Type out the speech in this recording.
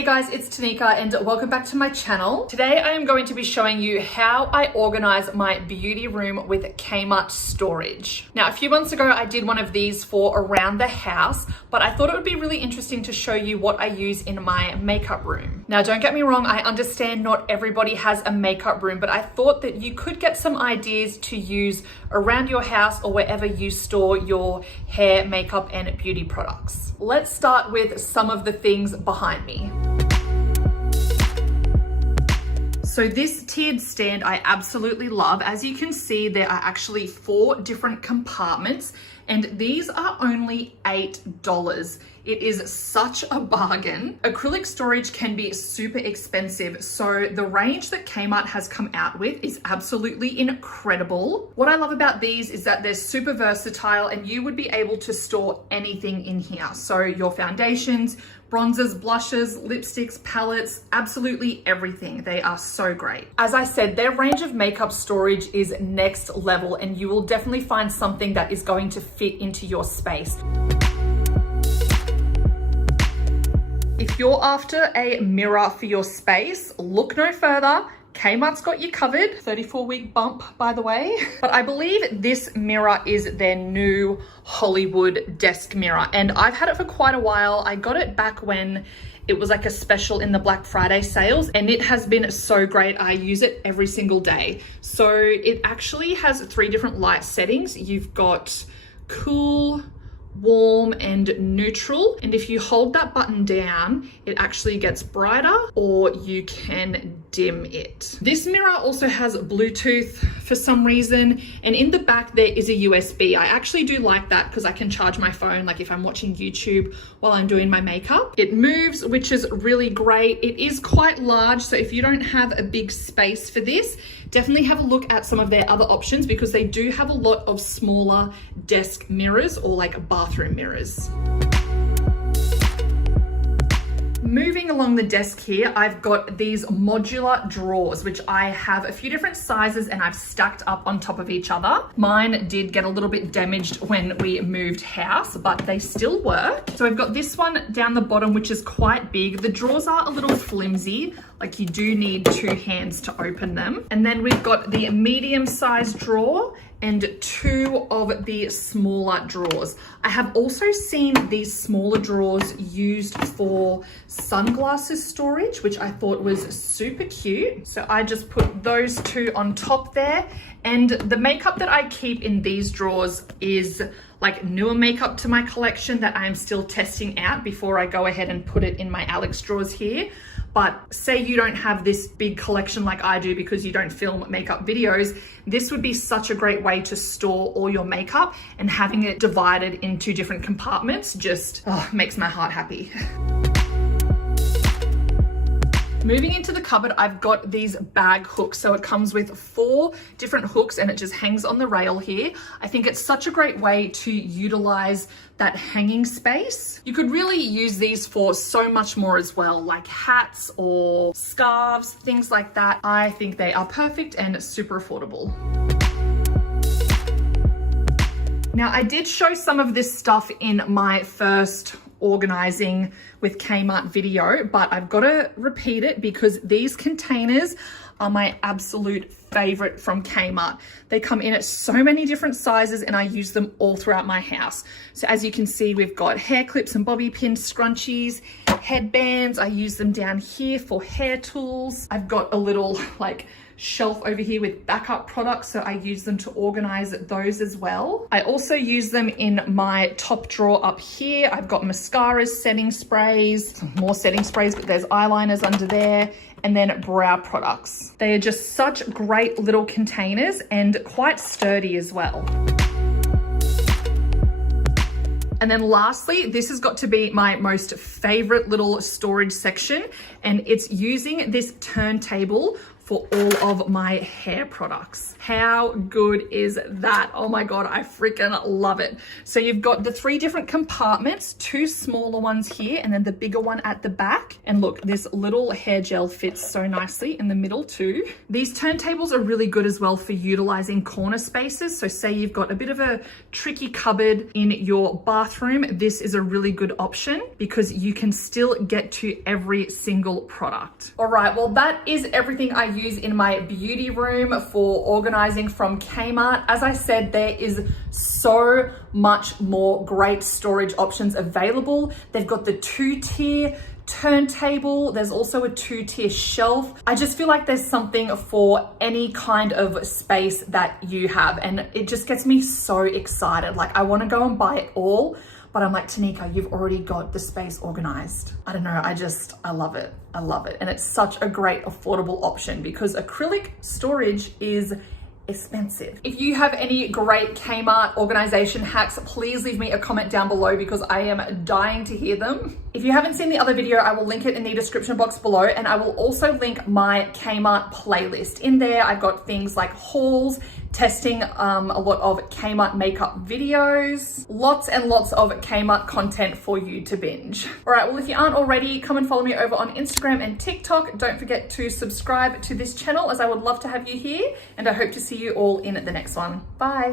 Hey guys, it's Tanika and welcome back to my channel. Today I am going to be showing you how I organize my beauty room with Kmart storage. Now a few months ago I did one of these for around the house, but I thought it would be really interesting to show you what I use in my makeup room. Now don't get me wrong, I understand not everybody has a makeup room, but I thought that you could get some ideas to use around your house or wherever you store your hair, makeup and beauty products. Let's start with some of the things behind me. So this tiered stand I absolutely love. As you can see, there are actually 4 different compartments and these are only $8. It is such a bargain. Acrylic storage can be super expensive, so the range that Kmart has come out with is absolutely incredible. What I love about these is that they're super versatile and you would be able to store anything in here. So your foundations, bronzers, blushes, lipsticks, palettes, absolutely everything. They are so great. As I said, their range of makeup storage is next level and you will definitely find something that is going to fit into your space. If you're after a mirror for your space, look no further. Kmart's got you covered. 34-week bump, by the way. But I believe this mirror is their new Hollywood desk mirror. And I've had it for quite a while. I got it back when it was like a special in the Black Friday sales and it has been so great. I use it every single day. So it actually has 3 different light settings. You've got cool, warm and neutral, and if you hold that button down it actually gets brighter or you can dim it. This mirror also has Bluetooth for some reason, and in the back there is a USB. I actually do like that because I can charge my phone like if I'm watching YouTube while I'm doing my makeup. It moves, which is really great. It is quite large, so if you don't have a big space for this, definitely have a look at some of their other options because they do have a lot of smaller desk mirrors or like bathroom mirrors. Moving along the desk here, I've got these modular drawers, which I have a few different sizes and I've stacked up on top of each other. Mine did get a little bit damaged when we moved house, but they still work. So I've got this one down the bottom, which is quite big. The drawers are a little flimsy, like you do need 2 hands to open them. And then we've got the medium-sized drawer and 2 of the smaller drawers. I have also seen these smaller drawers used for sunglasses storage, which I thought was super cute. So I just put those 2 on top there. And the makeup that I keep in these drawers is like newer makeup to my collection that I'm still testing out before I go ahead and put it in my Alex drawers here. But say you don't have this big collection like I do because you don't film makeup videos, this would be such a great way to store all your makeup, and having it divided into different compartments just makes my heart happy. Moving into the cupboard, I've got these bag hooks. So it comes with 4 different hooks and it just hangs on the rail here. I think it's such a great way to utilize that hanging space. You could really use these for so much more as well, like hats or scarves, things like that. I think they are perfect and super affordable. Now, I did show some of this stuff in my first organizing with Kmart video, but I've got to repeat it because these containers are my absolute favorite from Kmart. They come in at so many different sizes and I use them all throughout my house. So as you can see, we've got hair clips and bobby pins, scrunchies, headbands. I use them down here for hair tools. I've got a little like shelf over here with backup products, so I use them to organize those as well. I also use them in my top drawer up here. I've got mascaras, setting sprays, more setting sprays, but there's eyeliners under there, and then brow products. They are just such great little containers and quite sturdy as well. And then lastly, this has got to be my most favorite little storage section, and it's using this turntable for all of my hair products. How good is that? Oh my God, I freaking love it. So you've got the 3 different compartments, 2 smaller ones here, and then the bigger one at the back. And look, this little hair gel fits so nicely in the middle too. These turntables are really good as well for utilizing corner spaces. So say you've got a bit of a tricky cupboard in your bathroom, this is a really good option because you can still get to every single product. All right, well, that is everything I use in my beauty room for organizing from Kmart. As I said, there is so much more great storage options available. They've got the 2-tier turntable. There's also a 2-tier shelf. I just feel like there's something for any kind of space that you have, and it just gets me so excited. Like, I want to go and buy it all, but I'm like, Tanika, you've already got the space organized. I don't know, I love it. I love it. And it's such a great affordable option because acrylic storage is expensive. If you have any great Kmart organization hacks, please leave me a comment down below because I am dying to hear them. If you haven't seen the other video, I will link it in the description box below, and I will also link my Kmart playlist. In there, I've got things like hauls, testing a lot of Kmart makeup videos, lots and lots of Kmart content for you to binge. All right, well, if you aren't already, come and follow me over on Instagram and TikTok. Don't forget to subscribe to this channel as I would love to have you here, and I hope to see you all in the next one. Bye.